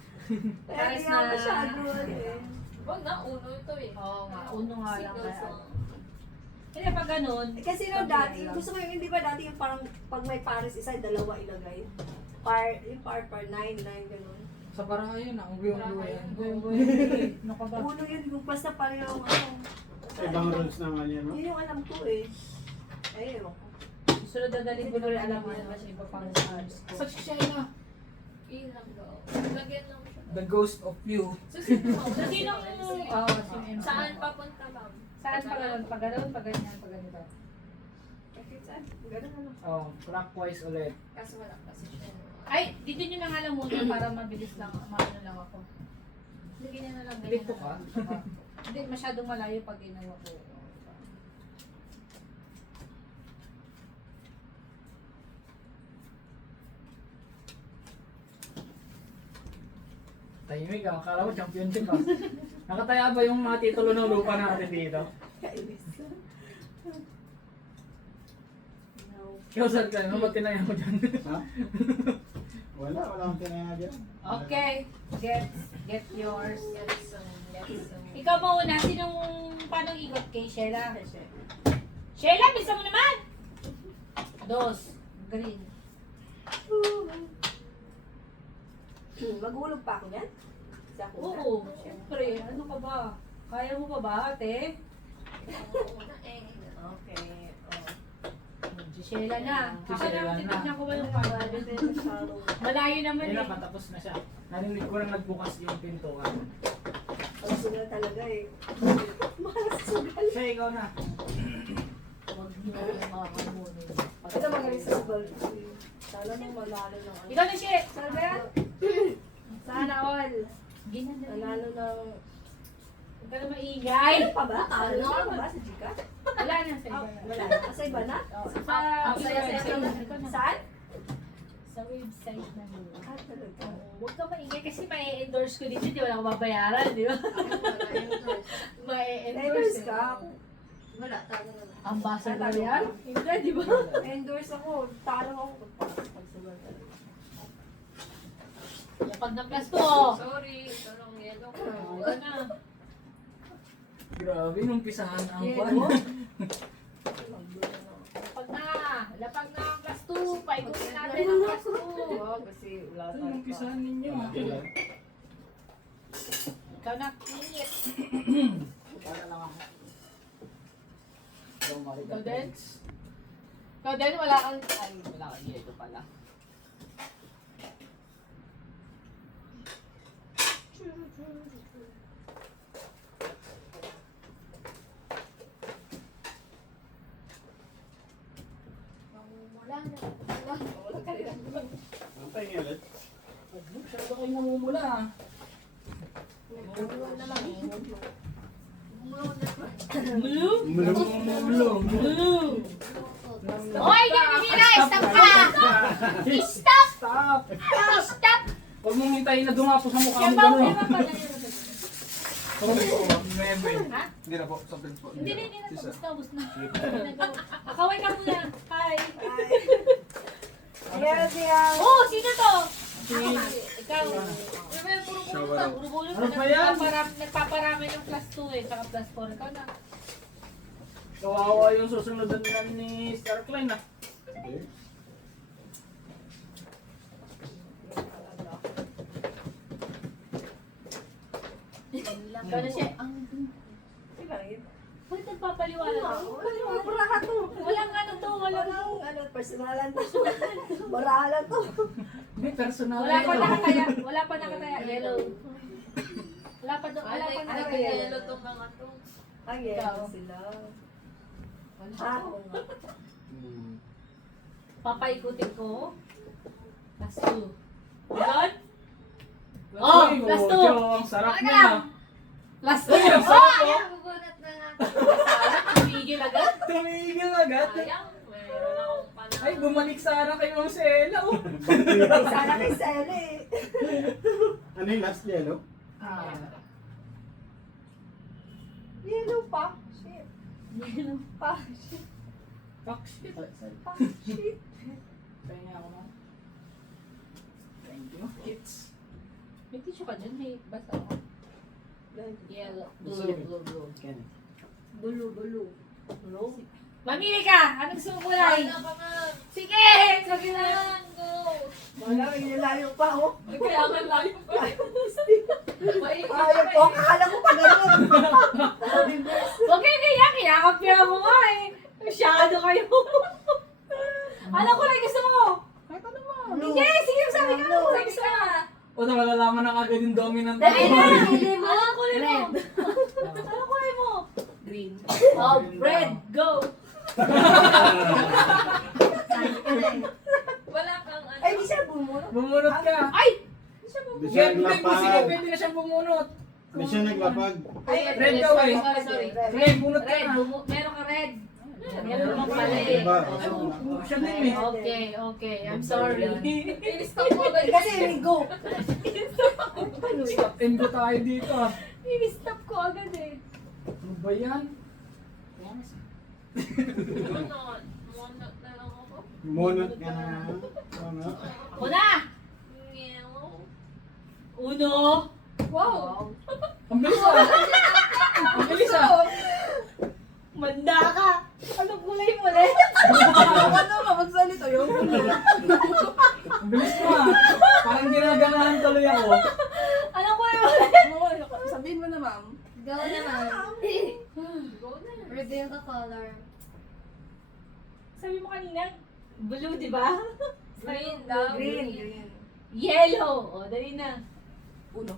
Kaya Pares hindi ako na- masyado eh. Wag na, uno ito eh. Oo nga, uno nga lang Singles kaya. lang. Hindi, pag ganun, Eh, kasi no dati, gusto ko yung hindi ba dati yung parang pag may pares isa, dalawa ilagay. Yung par 9, ganun. Sa parahayan na, ang guyong-guyan. Ano ka ba? Uno yun, kung basta pareho ang ano. Ibang rules naman yan, no? Yun yung alam ko eh. Ay, ewan ko. Susunod na dalhin ko rin alam mo naman siya iba pang stars ko. Sa China. Ilang daw. Lagyan lang siya. The ghost of you. So, sino? So, sinong, Saan papunta, ma'am? Saan pa gano'n? Pag gano'n, pag ganyan, pag ganito. Bakit saan? Ganun ano. Oh, clockwise ulit. Kaso wala kasi siya. Ay, dito nyo na nga lang muna para mabilis lang, maano lang ako. Lagyan niya na lang. ganyan Dito na ka? lang. Hindi, masyadong malayo pag ginawa ko. Tahimik ah, akala mo championship ah. Nakataya ba yung mga titulo ng lupa natin dito? Kainis. No. Ikaw saan ka, ano ba tinaya mo dyan? Ha? Wala akong tinaya dyan. Okay, get yours. Yes, Ikaw mauna, sinong, paano ikot kay Sheila? Sheila, bisa mo naman! Dos, green. Maghulog pa ako niyan? Sa ako na? Oo, syempre, ano ka ba? Kaya mo pa ba, ate? Okay. Oh. Si Sheila na. Si Ako Sheila na, na. titignan ko ba yung pangalan? Malayo naman Ayun eh. na, patapos na siya. Narinig ko lang nagbukas yung pintuan. Ang sugal talaga eh. Malas sugal. Siya, ikaw na. Huwag niyo yung mga kamunin. Ito magaling sa sugal. Sana mo manalo ng ano. Ikaw na, She! Saan ba yan? Sana all. Ginanda Nanalo ng... Huwag ka na maingay. Ano pa ba? Talo na pa ba sa Gika? Wala na sa iba. Wala na. Sa iba na? Sa Saan? Saan? Sa website na mo. Ah, talaga. Huwag ka maingay kasi ma-endorse ko dito. Di wala akong babayaran, di ba? Ma-endorse. Endorse ka? Wala, talo na lang. Ambassador yan? Hindi, di ba? Endorse ako. Talo ako. Pagsugal talaga. Pag na-plus ko. Sorry, ito lang yellow ko. Ito na. Grabe, nung pisahan ang Yeah, kwan. no? Lapag na. Lapag na ang plus 2. Paikutin natin ang plus 2. Oo, kasi wala Ito yung pisahan ninyo. Ikaw na, init. Para lang ako. Ikaw, Marika. Ikaw din? Ikaw din, wala kang... Ay, wala kang yelo pala. Wala na. Wala ka rin. Ang pahingi ulit. Masyado kayo namumula ah. Nagbubuhan naman eh. Blue? Mulong. Blue! Hoy, Gamimira! Stop ka! Stop! Stop! Stop! Huwag mong hintayin na dumapo sa mukha mo Yabaw, gano'n. yabaw pa na yun. Meme. Ha? Hindi na po, sa po. Hindi, hindi na. Ubus na. Akaway ka muna. Hi. Ayan siya. Oh, sino to? Ikaw. Shower out. Puro-puro Ano ba yan? Nagpaparami ng plus 2 eh, tsaka plus 4. Ikaw na. Kawawa yung susunod na ni Star Klein ah. Okay. Ikaw na siya. Diba yun? Bakit nagpapaliwanag ako? Baraha to. Walang ano to, walang... Walang ano, personalan to. Baraha to. Hindi, personal. Wala pa nakataya. Wala pa nakataya. Yellow. Wala pa doon. Wala pa Ano nakataya. yun? Yellow tong mga to. Ang yelo sila. Ah, Papaikutin ko. Plus 2. Ganon? Oh, plus two. Ang sarap niya. Plus 2. Ay, ang sarap oh. Nagugulat na nga. Tumigil agad. Tumigil agad. Sayang, meron akong panalo. Ay, bumalik sana kay Ma'am Sela oh. sana kay Sally eh. Ano yung last yellow? Ah. Yelo pa. Shit. Yellow. Pa. Shit. Fuck shit. Pa. Shit. Pahinga ako na. Thank you. It's May tissue ka dyan. May basta ako. Yellow. Blue, blue, blue. Ken. Bulu, bulu. Bulu. Mamili ka! Anong gusto mong kulay? Wala ka nga. Sige! Sige na! Kailangan go. Wala, inalayo pa oh. Kaya nga layo pa. Ayaw po, akala ko pa ganun. Huwag kayo kaya, kinakapya mo nga eh. Masyado kayo. Anong kulay gusto mo? Kahit ano mo. Sige, sige, sabi ka ano kulay gusto mo. O na malalaman na kagad yung dominant Dali na! ako. Anong kulay mo? Anong kulay mo? Green. Oh, red, go! Wala kang ano. Ay, di siya bumunod. Bumunot ka. Ay! Hindi siya Sige, naglapag. pwede na siyang bumunot. Hindi siya naglapag. Ay, Red daw eh. Sorry. Red, bunot ka Red, na. meron ka red. Meron ka pala eh. Diba? Oh, siya din eh. Okay, okay. I'm sorry. I-stop mo agad. kasi may go. Stop and go tayo dito ah. I-stop ko agad eh. Ano ba yan? Monot. Monot na lang ako. Monot ka na. Monot. Una! Meow. Uno! Wow. Ang bilis ah. Ang bilis ah. Manda ka! Anong kulay mo ulit? Ano ka, magsalita yun? Ang bilis mo ah. Parang ginaganahan tuloy ako. Anong kulay mo ulit? Sabihin mo na, ma'am. Go naman. Go na. Reveal the color. Sabi mo kanina, blue, di ba? Green daw. Green, green. Yellow! O, dali na. Uno.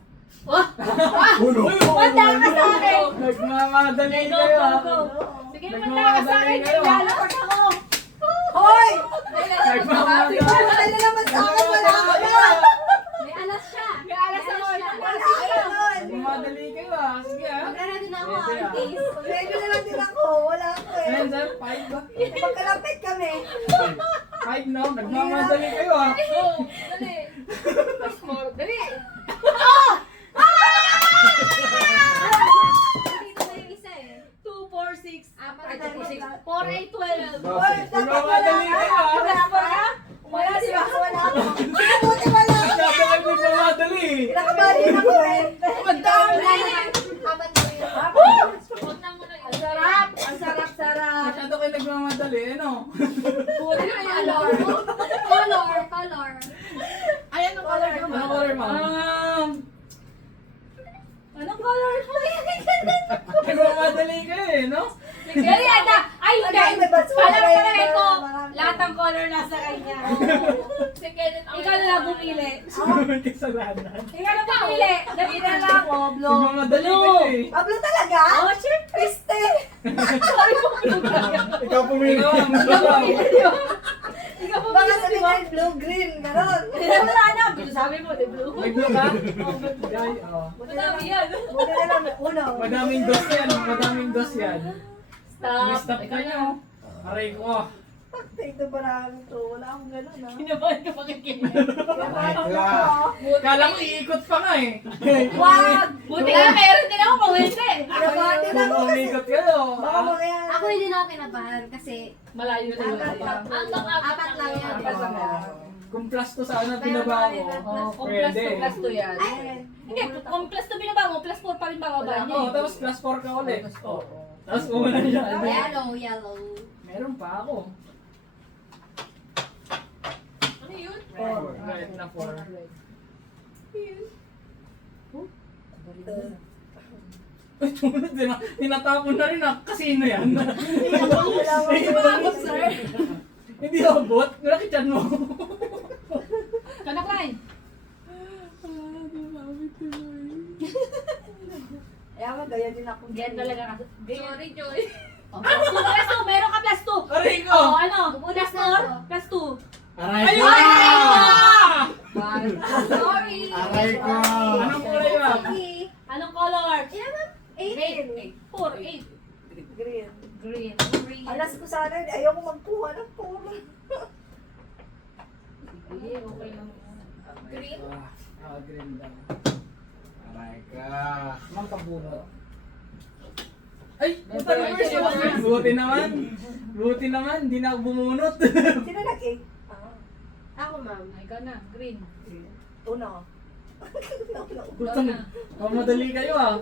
Uno. Manda ka sa akin! Nagmamadali Go, kayo go, ah. go! Sige, manda ka sa akin! Lalapag ako! Hoy! Nagmamadali. Wala na naman sa akin, wala ako na! May alas siya. May alas ako! Wala ako nun! Nagmamadali kayo ah. Sige ah. Magkano din ako Pwede, in ah. case. Medyo na lang din ako, wala ako eh. Ayan sir, 5 ba? Magkalapit kami. 5 no? Nagmamadali kayo ah. Go. Dali. Dali! Dito na yung isa eh. 2, 4, 6. Apat Ay, na 4, 6. lang. 4, 8, 12. Hoy, dapat wala Nagmamadali kayo ka. ah. Wala ka? Wala, di ba? Wala ako. Buti wala ako. Sabi kayo nagmamadali. Nakabali na ko eh. Ang dami. Wala naman. Apat na yun. Huwag na muna. Ang sarap! Ang sarap-sarap! Masyado kayo nagmamadali ano? Buti na may Color. alam. Color. Color. Ay, anong color mo? Ano color mo? Anong color mo? Nagmamadali kayo eh, no? Dali, Ada! Ay, hindi! Ano, basura Parang yun, palagay ko, marami. lahat ng color nasa kanya. Si Kenneth ang Ikaw na lang bumili. May kasalanan. Ikaw na bumili. Dali na lang, oh, blue. Nagmamadali kayo eh. Pablo talaga? Oh, shit! Kriste! Sorry po, blue. Ikaw pumili. Ikaw ang gusto. Ikaw po, Baka blue, sabi di ba? ko blue, green, gano'n. Wala na, blue. Sabi mo, di blue. May blue ka? Guy, oh. Madami yan. Buti na lang, uno. Madaming dos yan, madaming dos yan. Stop. Stop ka nyo. Aray ko. Ito parang to, wala akong gano'n ah. Kinabahan ka makikinig. Kala ko iikot pa nga eh. Wag! Buti nga, meron din ako mawindi. Kinabahan din ako Kung kasi. umiikot kayo. Baka mamaya. Ako hindi na ako kinabahan kasi Malayo na yun. Hanggang apat lang yan. Apat lang yan. Kung plus to sana binaba mo. Oh, kung plus Pwede. 2, plus 2 yan. Ay, Hindi, kung plus 2 binaba mo, plus 4 pa rin bababa niya. Oh, tapos plus 4 ka ulit. Oh. Tapos umuna siya. yellow, yellow. Meron pa ako. Ano yun? Right na 4. Uy, tinatapon na rin ah. Kasino yan? Umabot, sir. Hindi abot. Nakityan mo. Kanak line. Kaya mo, gaya din ako. Yan talaga kasi. Sorry, Joy. Oh, plus 2, plus 2. Meron ka plus 2. Aray ko! Oh, ano? Plus 4, plus 2. Aray Ayun! ko! Sorry. Aray ko! Anong kulay ba? Anong color? Eight. 4, 8. Green. Green. Green. Alas ko sana, ayoko magkuha ng puro. Sige, okay lang. Green? Green daw. Aray ka! Mang kabuno. Ay! Puta reverse yun! Buti naman! Buti naman! Hindi na ako bumunot! Sino nag-8? Ako, ma'am. Ay, ikaw na. Green. Uno. Puta, mamadali kayo ah!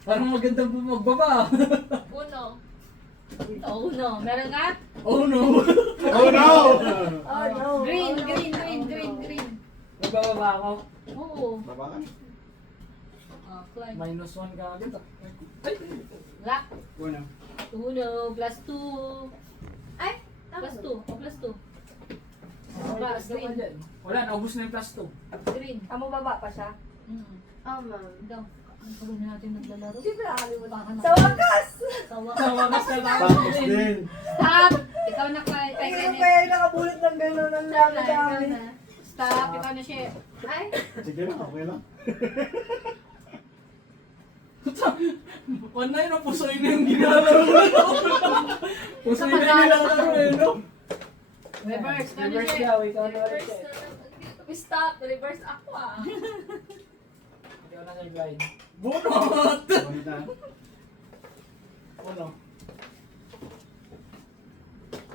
Parang magandang bumagbaba! Uno. Oh no, meron ka? Oh no! Oh no! Oh no. Green, Oh, no. green, green, green, green. Nagbababa ako. Oo. Baba ka. Oh, climb. -1 ka agad. Black. Una. Uno, plus 2. Ay, tama Plus ba? 2. Oh, plus 2. Okay, Ba, plus two ka green. dyan. Wala, naubos na yung plus 2. Green. Amo baba pa siya. Oh, ma'am. Daw. Ang gawin natin naglalaro. Siyempre, nakalimutan. Baka na- Sa wakas! Sawa. Tawagas na Tapos din. Stop! Ikaw na kay Ay, Kenneth. kaya yung nakabulot ng gano'n ng Ikaw dami-dami. na. Stop! Ikaw na siya. Ay, Sige lang, okay lang. Wala yun, pusoy na yung ginalaro mo. Pusoy na yung ginalaro eh, no? Reverse. Ikaw na Reverse siya. daw, ikaw na Reverse ulit. na lang. Stop. Reverse ako ah. Ikaw na kay Glide. Bunot! Punta. Uno.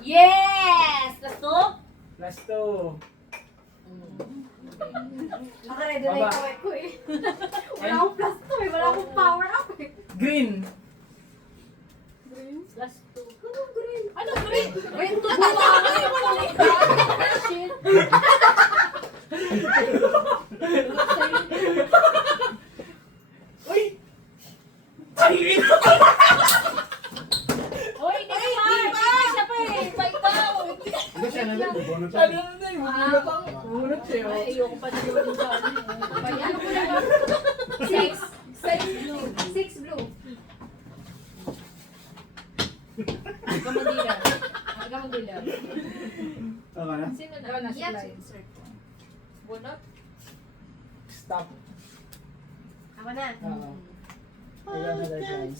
Yes! Plus 2? Plus 2. Nakaready na Baba. yung kawet ko eh. Wala akong plus 2 eh. Wala akong power up eh. Green. Plus 2. Anong green? Ano green? Green 2 na lang. Shit. Uy! Ay! Oy, hindi pa! Hindi pa siya pa eh! Fight daw. Hindi siya na lang. Bonus siya. Ano na yun? Bunot ako. Bunot siya. Ay, ayoko pa nilulong sa ano eh. Ay, ano ko na lang? 6. 6 blue. Huwag ka mag-dealer. Huwag ka mag-dealer. Okay na? Sino Ikaw na? na si Yes. Clyde. Bunot? Stop. Ako na. Oo. Ikaw na kay Glide.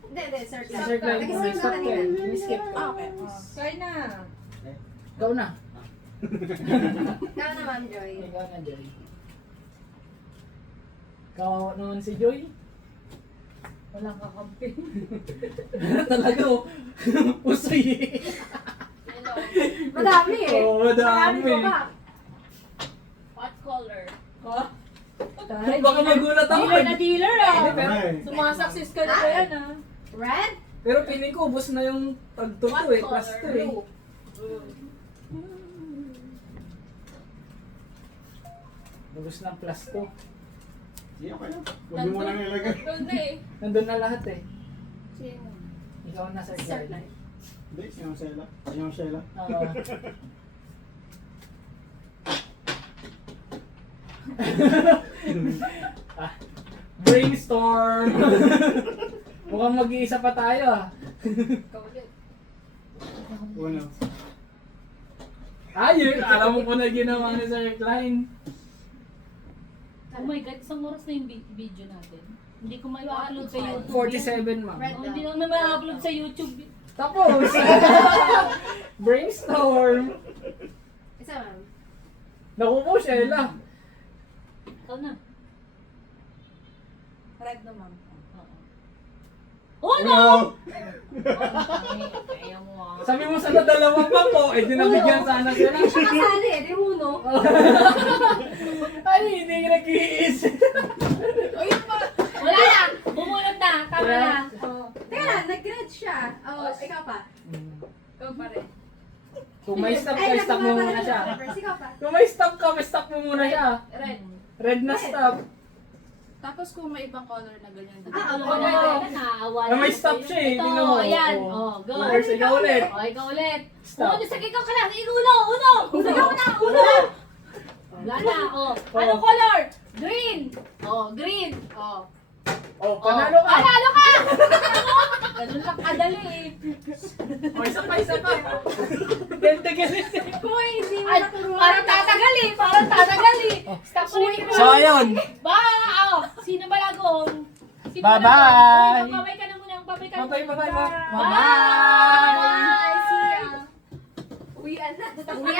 Hindi, sir. Si Sir Glide, Nag-skip may na stop ka kanina. eh. May-skip ka. Okay. Kaya na. Ikaw na. Ikaw na, Ma'am Joy. Ikaw na, Joy. Kawawa naman si Joy. Walang kakampi. Talaga oh. Pusoy eh. Sino? Madami eh. Oo, madami. ko ba? What color? Ha? Baka magulat ako. Dealer na dealer ah. Okay. Sumasaksis ka na ba yan ah. Red? Pero piling ko, ubos na yung pagtuto What eh. Plus color? 2 eh. Blue. Ubos na plus 2. Sige, okay lang. Huwag mo muna ilagay. Nandun na eh. Nandun na lahat eh. Sino? Ikaw na sa Sir. Glide. Hindi, sinong Sheila? Sinong Sheila? Oo. Ah, brainstorm! Mukhang mag-iisa pa tayo ah. Ikaw ulit. Una. Ayun, alam mo po na ginawa ni Sir Klein. Oh my God, isang oras na yung video natin. Hindi ko ma-upload sa YouTube. 47 ma'am. Red Oh, hindi naman ma-upload sa YouTube. Tapos! Brainstorm! Isa, ma'am. Naku po, Sheila. Ikaw na. Red na ma'am. Oh no! Kaya mo ah. Sabi mo sa dalawang pa po, eh dinabigyan sana sila. Hindi siya kasali eh. Di uno. Ay, hindi ka nag-iisip. Wala na! Bumunod na! Tama na! Oh. Teka lang, nag-red siya. Oh, ikaw pa. Ikaw pa rin. Kung may stop Ay, ka, stop mo nagmamahal muna na siya. First, ikaw pa. Kung may stop ka, may stop mo muna siya. Red. Red na stop. Tapos kung may ibang color na ganyan. Ah, Ano ako na? na. Naawa Ah, may stop siya eh. Ito, Tingnan mo. ayan. Oh. Oh, go. Reverse, ikaw ulit. Oh, ikaw ulit. Stop. Oh, nasa ikaw ka lang. Uno! Uno! Ikaw na! Uno! Wala na. Oh. Anong color? Green. Oh, green. Oh. Oh, panalo ka. Panalo ka! Ganun lang kadali eh. Oh, isa pa, isa pa. Ganti-ganti. Kuy, hindi mo parang tatagal eh. Parang tatagal eh. Stop ulit. So, ayun. Oh, sino ba lagong? Sino ba Bye-bye. lagong? Uy, babay ka na muna. Babay ka na Bye-bye, muna. bye-bye. Bye! Bye! See ya. Uwian na. Uwian